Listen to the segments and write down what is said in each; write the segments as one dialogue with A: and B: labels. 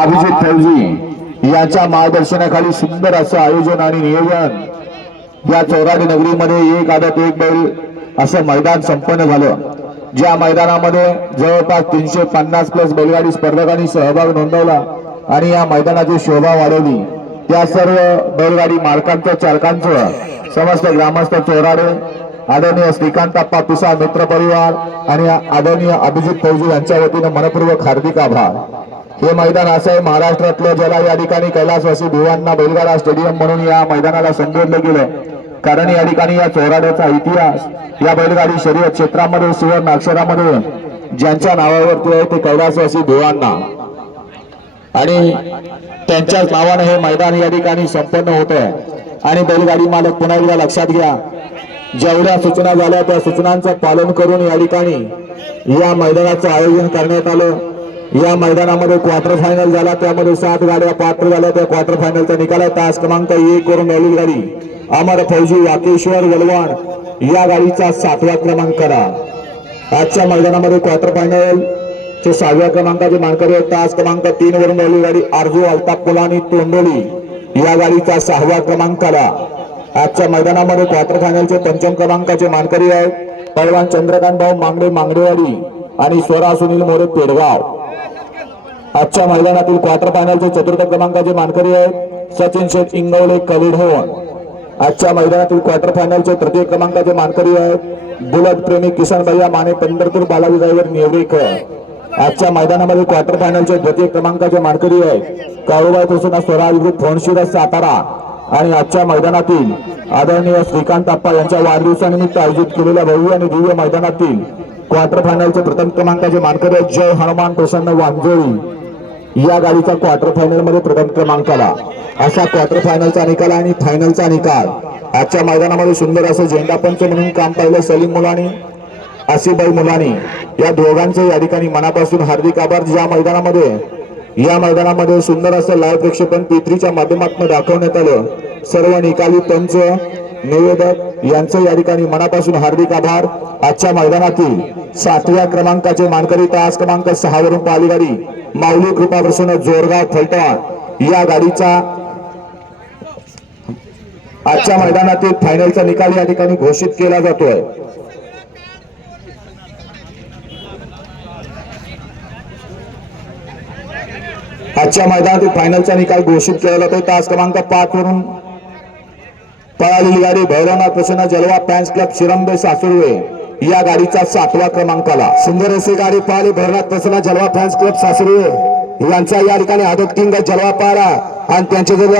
A: अभिजित फौजी यांच्या मार्गदर्शनाखाली सुंदर असं आयोजन आणि नियोजन या चौराडी नगरीमध्ये एक आदत एक बैल असं मैदान संपन्न झालं. ज्या मैदानामध्ये जवळपास तीनशे पन्नास प्लस बैलगाडी स्पर्धकांनी सहभाग नोंदवला आणि या मैदानाची शोभा वाढवली. त्या सर्व बैलगाडी मालकांचं चालकांचं समस्त ग्रामस्थ चोराडे आदरणीय श्रीकांत आप्पा पिसा मित्र परिवार आणि आदरणीय अभिजित फौजी यांच्या वतीनं मनपूर्वक हार्दिक आभार. हे मैदान असं आहे महाराष्ट्रातलं ज्याला या ठिकाणी कैलासवासी भिवांना बैलगाडा स्टेडियम म्हणून या मैदानाला संबोधलं गेलं कारण या ठिकाणी या चोराड्याचा इतिहास या बैलगाडी शर्यत क्षेत्रामध्ये सुवर्ण अक्षरामध्ये ज्यांच्या नावावरती आहे ते कैलासवासी भिवांना. आणि त्यांच्याच नावानं हे मैदान या ठिकाणी संपन्न होत आहे आणि बैलगाडी मालक पुन्हा एकदा लक्षात घ्या जेवढ्या सूचना झाल्या त्या सूचनांचं पालन करून या ठिकाणी या मैदानाचं आयोजन करण्यात आलं. या मैदानामध्ये क्वार्टर फायनल झाला. त्यामध्ये सात गाड्या पात्र झाल्या त्या क्वार्टर फायनलचा निकाल आहे तास क्रमांक एक करून मिळवली गाडी. अमर फौजी वाकेश्वर वलवाड या गाडीचा सातवा क्रमांक करा. आजच्या मैदानामध्ये क्वार्टर फायनल चे सहाव्या क्रमांकाचे मानकरी आहेत. तास क्रमांक तीन वरून मिळवली गाडी अर्जू अल्ताप पुलानी तोंडोली. या गाडीचा सहावा क्रमांक आला आजच्या मैदानामध्ये क्वार्टर फायनलचे पंचम क्रमांकाचे मानकरी आहेत. पैलवान चंद्रकांत भाऊ मांगडे मांगडेवाडी आणि स्वरा सुनील मोरे पेडगाव. आजच्या मैदानातील क्वार्टर फायनलचे चतुर्थ क्रमांकाचे मानकरी आहेत. सचिन शेठ इंगवले कलिडहोन आजच्या मैदानातील क्वार्टर फायनलचे तृतीय क्रमांकाचे मानकरी आहेत. बुलट प्रेमी किसन भैया माने पंढरपूर बालाजी ड्रायव्हर नेवरेकर. आजच्या मैदानामध्ये क्वार्टर फायनलचे द्वितीय क्रमांकाचे मानकरी आहेत. काळूबाई प्रसन्न स्वराज ग्रुप फोनशिरा सातारा. आणि आजच्या मैदानातील आदरणीय श्रीकांत आप्पा यांच्या वाढदिवसानिमित्त आयोजित केलेल्या भव्य आणि दिव्य मैदानातील क्वार्टर फायनलचे प्रथम क्रमांकाचे मानकरी आहेत जय हनुमान प्रसन्न वांजोळी. या गाडीचा क्वार्टर फायनलमध्ये प्रथम क्रमांक आला असा क्वार्टर फायनलचा निकाल आणि फायनलचा निकाल. आजच्या मैदानामध्ये सुंदर असं झेंडापंच म्हणून काम पाहिलं सलीम मुलानी आसिफबाई मुलानी. या दोघांचे या ठिकाणी मनापासून हार्दिक आभार. ज्या मैदानामध्ये या मैदानामध्ये सुंदर असं लाईव्ह प्रक्षेपण पित्रीच्या माध्यमातून दाखवण्यात आलं. सर्व निकाली पंच निवेदक यांचे या ठिकाणी मनापासून हार्दिक आभार. आजच्या मैदानातील सातव्या क्रमांकाचे मानकरी तास क्रमांक सहा वरून पाहिली गाडी माऊली कृपा प्रसन्न जोरगाव फलटण. या गाडीचा आजच्या मैदानातील फायनलचा निकाल या ठिकाणी घोषित केला जातोय. आजच्या मैदानातील फायनलचा निकाल घोषित केला जातो तास क्रमांक पाच वरून पळालेली गाडी भैरवनाथ प्रसन्न जलवा फॅन्स क्लब शिरंबे सासुर्वे या गाडीचा सातवा क्रमांक आला. सुंदर अशी गाडी पळाली. भैरवनाथ प्रसन्न जलवा फॅन्स क्लब सासुर्वे यांचा या ठिकाणी आदत किंग जलवा पाळा आणि त्यांच्या जवळ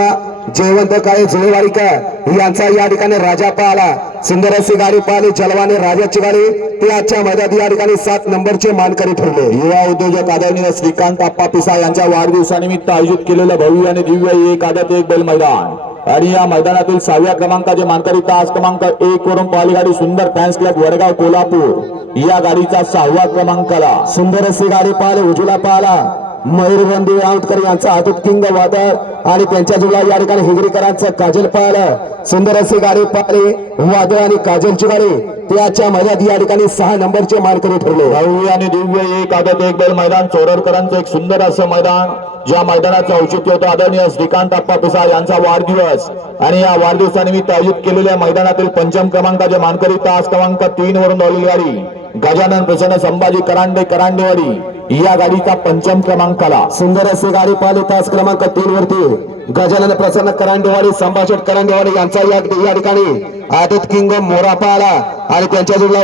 A: जयवंत काळे जुळेवाडीकर यांचा या ठिकाणी राजा पाहिला. सुंदर अशी गाडी पाहिली जलवाने राजाची गाडी. ते आजच्या मैदानात या ठिकाणी सात नंबरचे मानकरी ठरले. युवा उद्योजक आदरणीय श्रीकांत आप्पा पिसा यांच्या वाढदिवसानिमित्त आयोजित केलेलं भव्य आणि दिव्य एक आदत एक बैल मैदान. आणि या मैदानातील सहाव्या क्रमांकाचे मानकरी तास क्रमांक एक वरून पाहिली गाडी सुंदर फॅन्स क्लब वडगाव कोल्हापूर. या गाडीचा सहावा क्रमांक आला सुंदर अशी गाडी पाहिले उजूला पाहिला. मयूरबंदी राऊतकर यांचा हातूत किंग वादळ आणि त्यांच्या जुळा या ठिकाणी हिगरीकरांचं काजल पाहिलं सुंदर असे गाडी पाहिली. वादळ आणि काजलची गाडी त्याच्या मैदानात या ठिकाणी सहा नंबरचे मानकरी ठरले. भव्य आणि दिव्य एक आदत एक बैल मैदान. चोरडकरांचं एक सुंदर असं मैदान ज्या मैदानाचं औचित्य होतं. आदरणीय श्रीकांत आप्पा पिसा यांचा वाढदिवस. आणि या वाढदिवसानिमित्त आयोजित केलेल्या मैदानातील पंचम क्रमांकाचे मानकरी तास क्रमांक तीन वरून धावलेली गाडी. गजानन प्रसन्न संभाजी करांडे करांडेवाडी या गाडीचा पंचम क्रमांक आला. सुंदर अशी गाडी पाहिली तास क्रमांक तीन वरती. गजानन प्रसन्न करांडेवाडी संभाजी करांडेवाडी यांचा या ठिकाणी आदित किंग मोरा पाहिला आणि त्यांच्या जोडला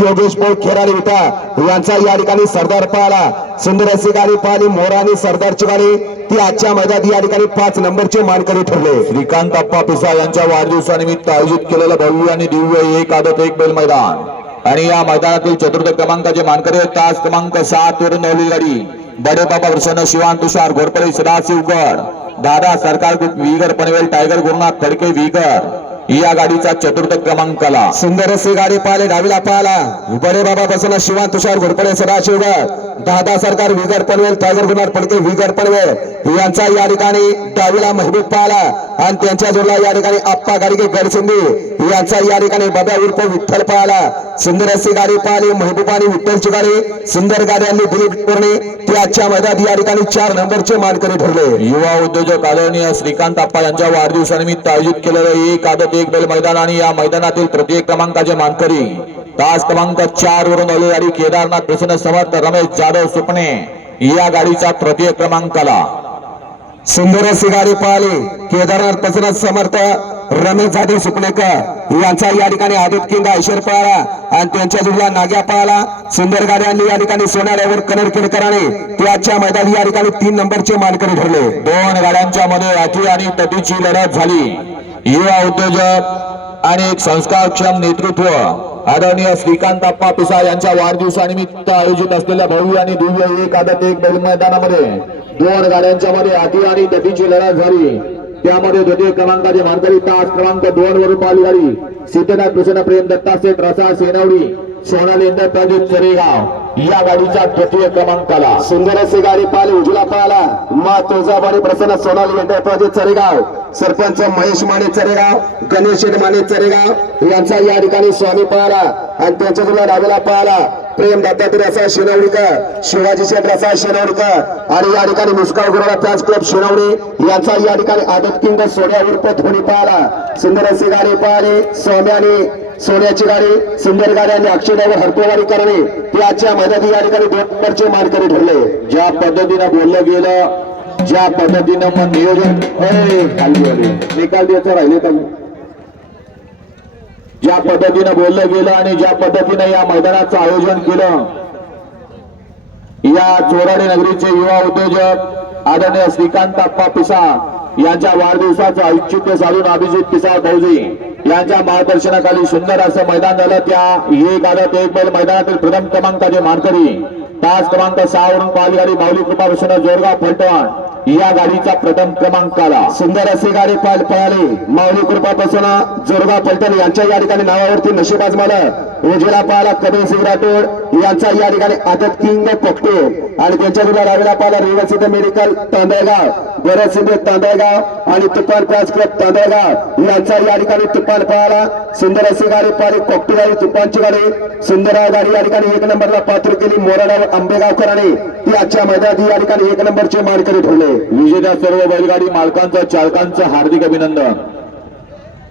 A: योगेश पोळ खेराडी विटा यांचा या ठिकाणी सरदार पाहिला सुंदर अशी गाडी पाहिली मोरा आणि सरदारची गाडी. ती आजच्या मैदानात या ठिकाणी पाच नंबरचे मानकरी ठरले. श्रीकांत अप्पा पिसा यांच्या वाढदिवसानिमित्त आयोजित केलेलं भव्य आणि दिव्य एक आदत एक बैल मैदान. आणि या मैदानातील चतुर्थ क्रमांकाचे मानकरी आहेत. तास क्रमांक सात वरून नवली गाडी. बडे बाबा प्रसन्न शिवान तुषार घोरपडे सदाशिवगड दादा सरकार ग्रुप विगर पनवेल टायगर गुरुनाथ फडके विगर. या गाडीचा चतुर्थ क्रमांकला. सुंदर असे गाडी पाहिले डावीला पाहिला बडे बाबा प्रसन्न शिवान तुषार घोरपडे सदाशिवगड
B: दादा सरकार विगर पनवेल टायगर गुन्हार पडके विगर पनवेल. यांचा या ठिकाणी डावीला महबूब पाहिला आणि त्यांच्या जोडला या ठिकाणी आप्पा गाडगे गडसिंधी. यांचा या ठिकाणी बाबा उर्फ विठ्ठल पाहला सुंदर अशी गाडी पाहिली महबूब आणि विठ्ठलची गाडी. सुंदर गाडी आणली दिलीप पूर्णे ती आजच्या मैदानात या ठिकाणी चार नंबरचे मानकरी ठरले.
A: युवा उद्योजक आदरणीय श्रीकांत आप्पा यांच्या वाढदिवसानिमित्त आयोजित केलेलं एक आदत एक बैल मैदान आणि या मैदानातील प्रत्येक क्रमांकाचे मानकरी. तास क्रमांक चार वरून गाडी केदारनाथ प्रसन्न समर्थ रमेश जाधव सुपणे या गाडीचा तृतीय क्रमांकाला.
B: सुंदर अशी गाडी पाहिली केदारनाथ प्रसन्न समर्थ रमेश जाधव सुपणेकर यांचा या ठिकाणी आदित किंगा ऐश्वर पळाला आणि त्यांच्या जोडला नाग्या पळाला सुंदर गाड्यांनी या ठिकाणी सोना कनर केडकराने ते मैदानी या ठिकाणी तीन नंबरचे मानकरी ठरले.
A: दोन गाड्यांच्या मध्ये अटी आणि तटीची लढत झाली. युवा उद्योजक आणि एक संस्कारक्षम नेतृत्व. आदरणीय श्रीकांत अप्पा पिसा यांच्या वाढदिवसानिमित्त आयोजित असलेल्या भव्य आणि दिव्य एक आदत एक बैल मैदानामध्ये दोन गाड्यांच्या मध्ये अटी आणि तटीची लढत झाली. त्यामध्ये द्वितीय क्रमांकाची मानकरी तास क्रमांक दोन वरून पाहिली गाडी सिद्धनाथ कृष्ण प्रेम दत्ता सेठ रसा सेनवडी सोनाली प्रदीप चरेगाव. या गाडीच्या द्वितीय क्रमांकाला.
B: सुंदर अशी गाडी पाहिली उजला पळाला मा तुळजाबाई प्रसन्न सोनाली प्रदीप चरेगाव. सरपंच महेश माने चरेगाव गणेश माने चरेगाव. यांचा या ठिकाणी स्वामी पळाला आणि त्यांच्या तुला राजाला पळाला प्रेम दत्तात्रय असा शिनवडीकर शिवाजी शेठ असा आणि या ठिकाणी मुस्काळ गुरुला त्याच क्लब शिनवडी याचा या ठिकाणी आदत किंग सोन्या उर्फ धोनी पाहिला सुंदर गाडी पाहिली सोन्याने सोन्याची गाडी सुंदर गाडी आणि अक्षयनगर हरपवारी करणे त्याच्या आजच्या या ठिकाणी दोन नंबरचे मानकरी ठरले.
A: ज्या पद्धतीनं बोललं गेलं ज्या पद्धतीनं मग नियोजन निकाल द्यायचं राहिले तर ज्या पद्धतीनं बोललं गेलं आणि ज्या पद्धतीनं या मैदानाचं आयोजन केलं या चोराडे नगरीचे युवा उद्योजक आदरणीय श्रीकांत आप्पा पिसा यांच्या वाढदिवसाचं औचित्य साधून अभिजित पिसा फौजी यांच्या मार्गदर्शनाखाली सुंदर असं मैदान झालं. त्या एक आदत एक बैल मैदानातील प्रथम क्रमांकाचे मानकरी तास क्रमांक सहा वरून पाहिली माऊली कृपा बसून जोरगाव फलटण. या गाडीचा प्रथम क्रमांकाला
B: सुंदर अशी गाडी पाल पळाली. माऊली कृपापासून जोरबा पलटण यांच्या या ठिकाणी नावावरती नशीब आजमाला. उजेला पाहिला कपिल सिंग राठोड. यांचा या ठिकाणी आदत किंग पकटे आणि त्यांच्या तुला रावेला पाला रेवसिद्ध मेडिकल तांदळगाव गरज सिंधे तांदळगाव आणि तुफान प्रास क्लब तांदळगाव यांचा या ठिकाणी तुफान पाहिला. सुंदर असे गाडी पाहिली कोकटी गाडी तुफानची गाडी. सुंदर गाडी या ठिकाणी एक नंबरला पात्र केली मोराडावर आंबेगावकरांनी. ती आजच्या मैदानात या ठिकाणी एक नंबरचे मानकरी ठरले.
A: विजेत्या सर्व बैलगाडी मालकांचं चालकांचं हार्दिक अभिनंदन.